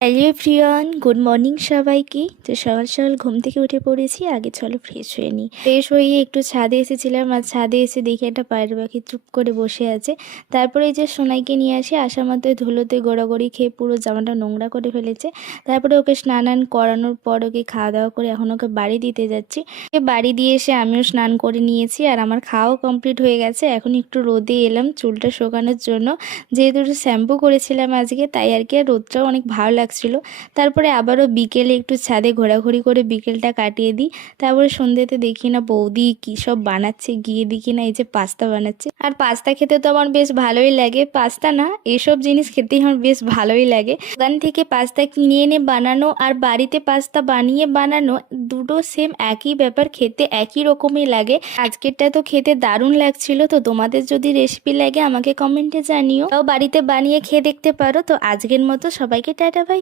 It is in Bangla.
হ্যালো এভরিওয়ান, গুড মর্নিং সবাইকে। তো সকাল সকাল ঘুম থেকে উঠে পড়েছি। আগে চলো ফ্রেশ হয়ে নিই। ফ্রেশ হয়ে একটু ছাদে এসেছিলাম, আর ছাদে এসে দেখি একটা পায়রা পাখি চুপ করে বসে আছে। তারপরে এই যে সোনাইকে নিয়ে আসি, আসার মাত্রই ধুলোতে গড়াগড়ি খেয়ে পুরো জামাটা নোংরা করে ফেলেছে। তারপরে ওকে স্নান করানোর পর ওকে খাওয়া দাওয়া করে এখন ওকে বাড়ি দিতে যাচ্ছি। বাড়ি দিয়ে এসে আমিও স্নান করে নিয়েছি, আর আমার খাওয়াও কমপ্লিট হয়ে গেছে। এখন একটু রোদে এলাম চুলটা শুকানোর জন্য, যেহেতু একটু শ্যাম্পু করেছিলাম আজকে, তাই আর কি। আর রোদটাও অনেক ভালো লাগছিল। তারপরে আবারও বিকেলে একটু ছাদে ঘোরাঘুরি করে বিকেলটা কাটিয়ে দিই। তারপরে সন্ধ্যেতে দেখি না বৌদি কী সব বানাচ্ছে, গিয়ে দেখি না এই যে পাস্তা বানাচ্ছে। আর পাস্তা খেতে তো আমার বেশ ভালোই লাগে, পাস্তা না এসব জিনিস খেতেই আমার বেশ ভালোই লাগে। দোকান থেকে পাস্তা কিনে এনে বানানো আর বাড়িতে পাস্তা বানিয়ে বানানো দুটো সেম একই ব্যাপার, খেতে একই রকমই লাগে। আজকেরটা তো খেতে দারুণ লাগছিল। তো তোমাদের যদি রেসিপি লাগে আমাকে কমেন্টে জানিও, তাও বাড়িতে বানিয়ে খেয়ে দেখতে পারো। তো আজকের মতো সবাইকে টাটা, বাই।